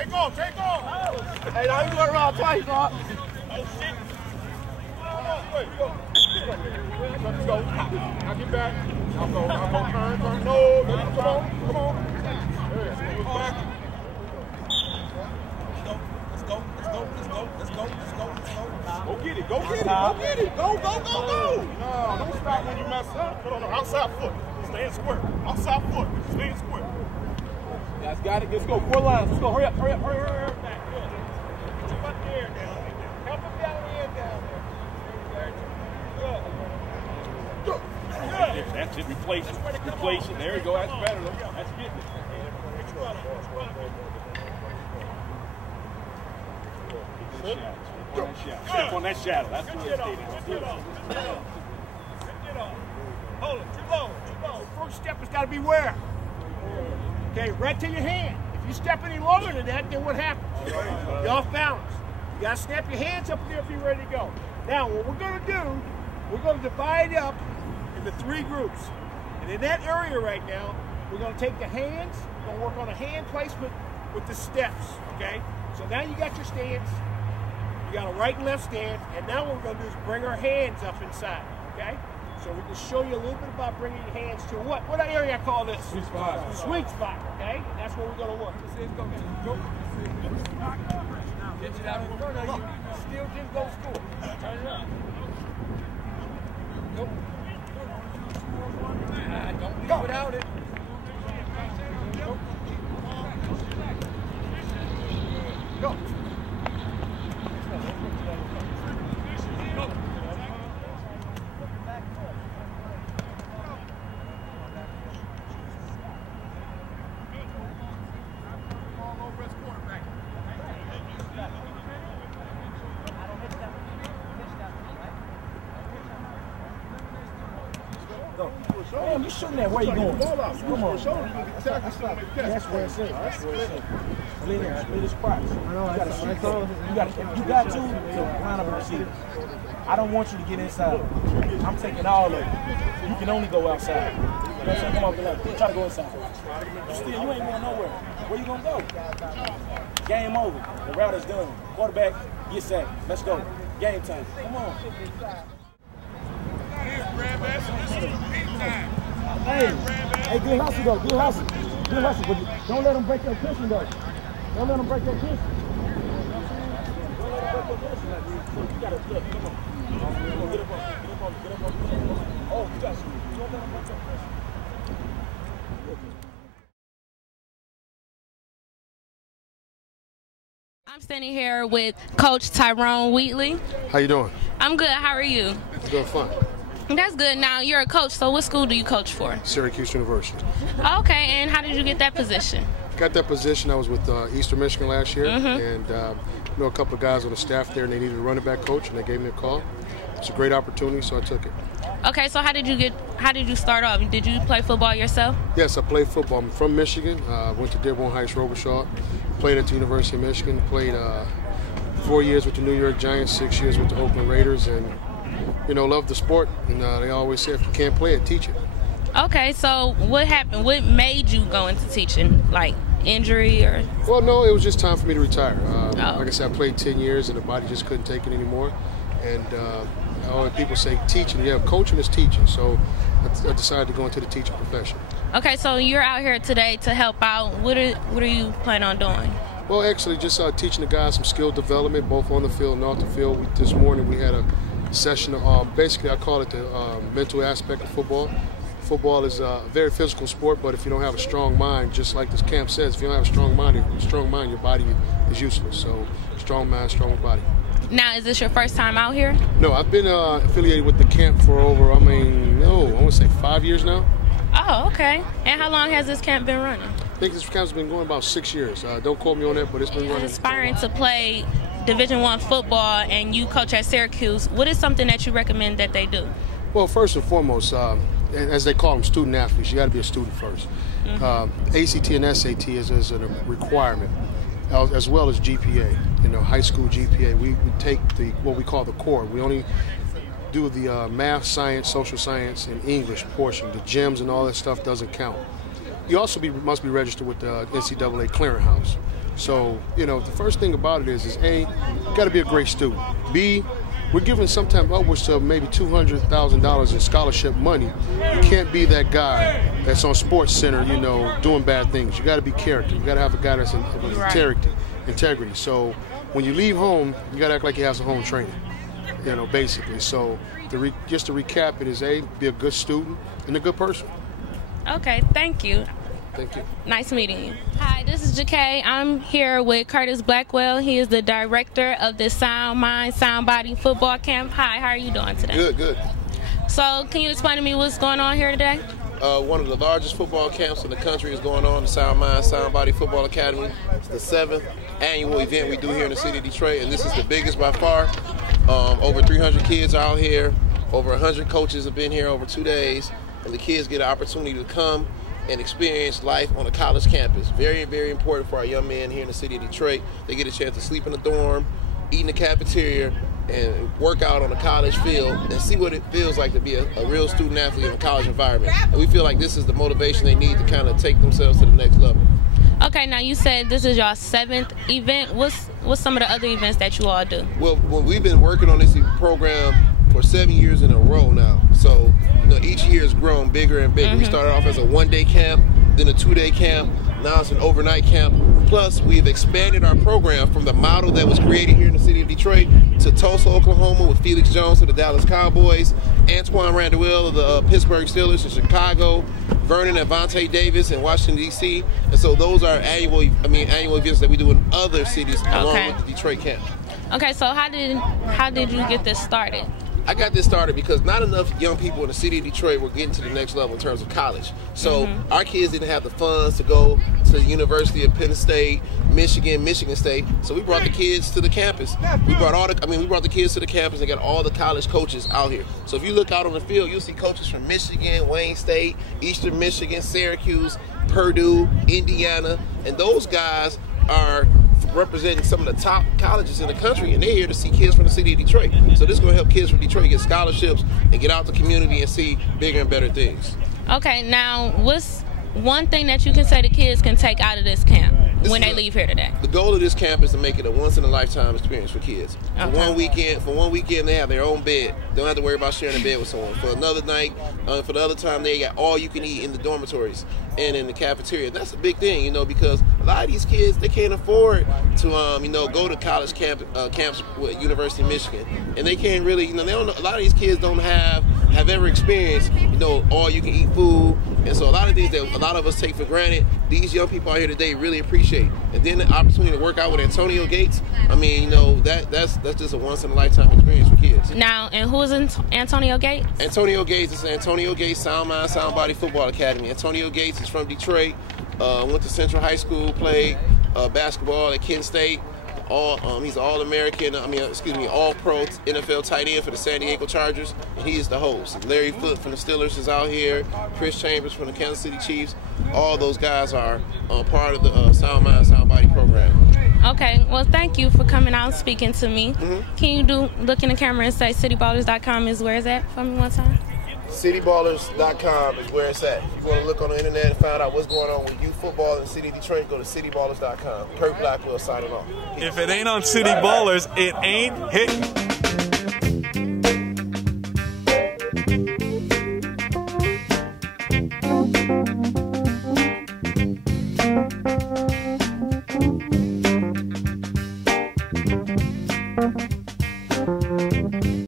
Take off, take off. Hey, now you going around twice, dog. Oh, shit. Wait, go. Let's go. Now get back. Now go, turn. No, come on. There, back. Let's go. Go get it. Go. No, don't stop when you mess up. Put on the outside foot. Stay in square. Outside foot. Stay in square. You guys got it. Let's go. 4 lines. Let's go. Hurry up. Back. Good. Get your butt in the air down. Help him down the end down there. Good. That's it. Replace it. There you go. That's better. That's getting it. Step on that shadow. That's the way to stay down. Hold it. Too low. First step has got to be where? Okay, right to your hand. If you step any longer than that, then what happens? You're off balance. You got to snap your hands up there if you're ready to go. Now, what we're going to do, we're going to divide up into 3 groups. And in that area right now, we're going to take the hands, we're going to work on a hand placement with the steps, okay? So now you got your stance, you got a right and left stance, and now what we're going to do is bring our hands up inside, okay? So we can show you a little bit about bringing your hands to what area I call this? Sweet spot. Sweet spot, okay? And that's where we're going to work. Go. Get it out in front of you. Still just go score. Turn it up. Go. Don't leave without it. Go. Damn, you shooting that. Where you going? Come on. That's where it's at. Split his spots. You got to line up and receive. I don't want you to get inside. I'm taking all of it. You can only go outside. You know what I'm saying? Come on, try to go inside. You ain't going nowhere. Where you going to go? Game over. The route is done. Quarterback, get set. Let's go. Game time. Come on. Hey, good hustle though, good hustle, but don't let them break your cushion though. Don't let them break your cushion. You gotta look, come on. Get up on. Oh, you got you. Don't let them break your cushion. I'm standing here with Coach Tyrone Wheatley. How you doing? I'm good. How are you? Doing fine. That's good. Now, you're a coach, so what school do you coach for? Syracuse University. Okay, and how did you get that position? Got that position. I was with Eastern Michigan last year, and know a couple of guys on the staff there, and they needed a running back coach, and they gave me a call. It's a great opportunity, so I took it. Okay, so how did you start off? Did you play football yourself? Yes, I played football. I'm from Michigan. Went to Dearborn Heights, Robichaud. Played at the University of Michigan. Played 4 years with the New York Giants, 6 years with the Oakland Raiders, and love the sport, and they always say if you can't play it, teach it. Okay, so what happened? What made you go into teaching? Like injury or? Well, no, it was just time for me to retire. Like I said, I played 10 years, and the body just couldn't take it anymore. And people say teaching, yeah, coaching is teaching. So I decided to go into the teaching profession. Okay, so you're out here today to help out. What are you planning on doing? Well, actually, just teaching the guys some skill development, both on the field and off the field. This morning we had a session. Basically, I call it the mental aspect of football. Football is a very physical sport, but if you don't have a strong mind, just like this camp says, if you don't have a strong mind, your body is useless. So, strong mind, strong body. Now, is this your first time out here? No, I've been affiliated with the camp for over, I want to say 5 years now. Oh, okay. And how long has this camp been running? I think this camp's been going about 6 years. Don't quote me on that, but it's been running. Aspiring to play Division I football, and you coach at Syracuse. What is something that you recommend that they do? Well, first and foremost, as they call them, student athletes, you got to be a student first. ACT and SAT is a requirement, as well as GPA. High school GPA. We take what we call the core. We only do the math, science, social science, and English portion. The gyms and all that stuff doesn't count. you also must be registered with the NCAA clearinghouse. So, you know, the first thing about it is A, you got to be a great student. B, we're giving sometimes upwards to maybe $200,000 in scholarship money. You can't be that guy that's on Sports Center, you know, doing bad things. You got to be character. You got to have a guy that's integrity. So when you leave home, you got to act like you have some home training, you know, basically. So just to recap, it is A, be a good student and a good person. Okay, thank you. Thank you. Nice meeting you. Hi, this is Jakay. I'm here with Curtis Blackwell. He is the director of the Sound Mind, Sound Body football camp. Hi, how are you doing today? Good, good. So, can you explain to me what's going on here today? One of the largest football camps in the country is going on, the Sound Mind, Sound Body Football Academy. It's the 7th annual event we do here in the city of Detroit, and this is the biggest by far. Over 300 kids are out here. Over 100 coaches have been here over 2 days, and the kids get an opportunity to come and experience life on a college campus. Very, very important for our young men here in the city of Detroit. They get a chance to sleep in the dorm, eat in the cafeteria, and work out on a college field and see what it feels like to be a real student athlete in a college environment. And we feel like this is the motivation they need to kind of take themselves to the next level. Okay, now you said this is your 7th event. What's some of the other events that you all do? Well, we've been working on this program for 7 years in a row now. So, you know, each year has grown bigger and bigger. We started off as a 1-day camp, then a 2-day camp. Now it's an overnight camp. Plus, we've expanded our program from the model that was created here in the city of Detroit to Tulsa, Oklahoma with Felix Jones of the Dallas Cowboys, Antoine Randall of the Pittsburgh Steelers in Chicago, Vernon and Vontae Davis in Washington, D.C. And so those are annual events that we do in other cities along with the Detroit camp. Okay, so how did you get this started? I got this started because not enough young people in the city of Detroit were getting to the next level in terms of college. So our kids didn't have the funds to go to the University of Penn State, Michigan State. So we brought the kids to the campus. We brought the kids to the campus and got all the college coaches out here. So if you look out on the field, you'll see coaches from Michigan, Wayne State, Eastern Michigan, Syracuse, Purdue, Indiana, and those guys are representing some of the top colleges in the country, and they're here to see kids from the city of Detroit. So this is going to help kids from Detroit get scholarships and get out the community and see bigger and better things. Okay, now what's one thing that you can say the kids can take out of this camp when they leave here today? The goal of this camp is to make it a once-in-a-lifetime experience for kids. For one weekend, they have their own bed. They don't have to worry about sharing a bed with someone. For another night, for the other time, they got all you can eat in the dormitories and in the cafeteria. That's a big thing, you know, because a lot of these kids, they can't afford to, you know, go to college camps with University of Michigan, and they can't really, you know, a lot of these kids don't have ever experienced, you know, all you can eat food. And so a lot of things that a lot of us take for granted, these young people out here today really appreciate. And then the opportunity to work out with Antonio Gates, I mean, you know, that's just a once-in-a-lifetime experience for kids. Now, and who is Antonio Gates? Antonio Gates is Antonio Gates Sound Mind, Sound Body Football Academy. Antonio Gates is from Detroit, went to Central High School, played basketball at Kent State. He's All-American, All-Pro NFL tight end for the San Diego Chargers, and he is the host. Larry Foote from the Steelers is out here, Chris Chambers from the Kansas City Chiefs. All those guys are part of the Sound Mind, Sound Body program. Okay, well, thank you for coming out and speaking to me. Can you look in the camera and say cityballers.com is where it's at for me one time? Cityballers.com is where it's at. If you want to look on the internet and find out what's going on with youth football in the city of Detroit, go to cityballers.com. Kurt Blackwell signing off. If it ain't on City Ballers, it ain't hitting.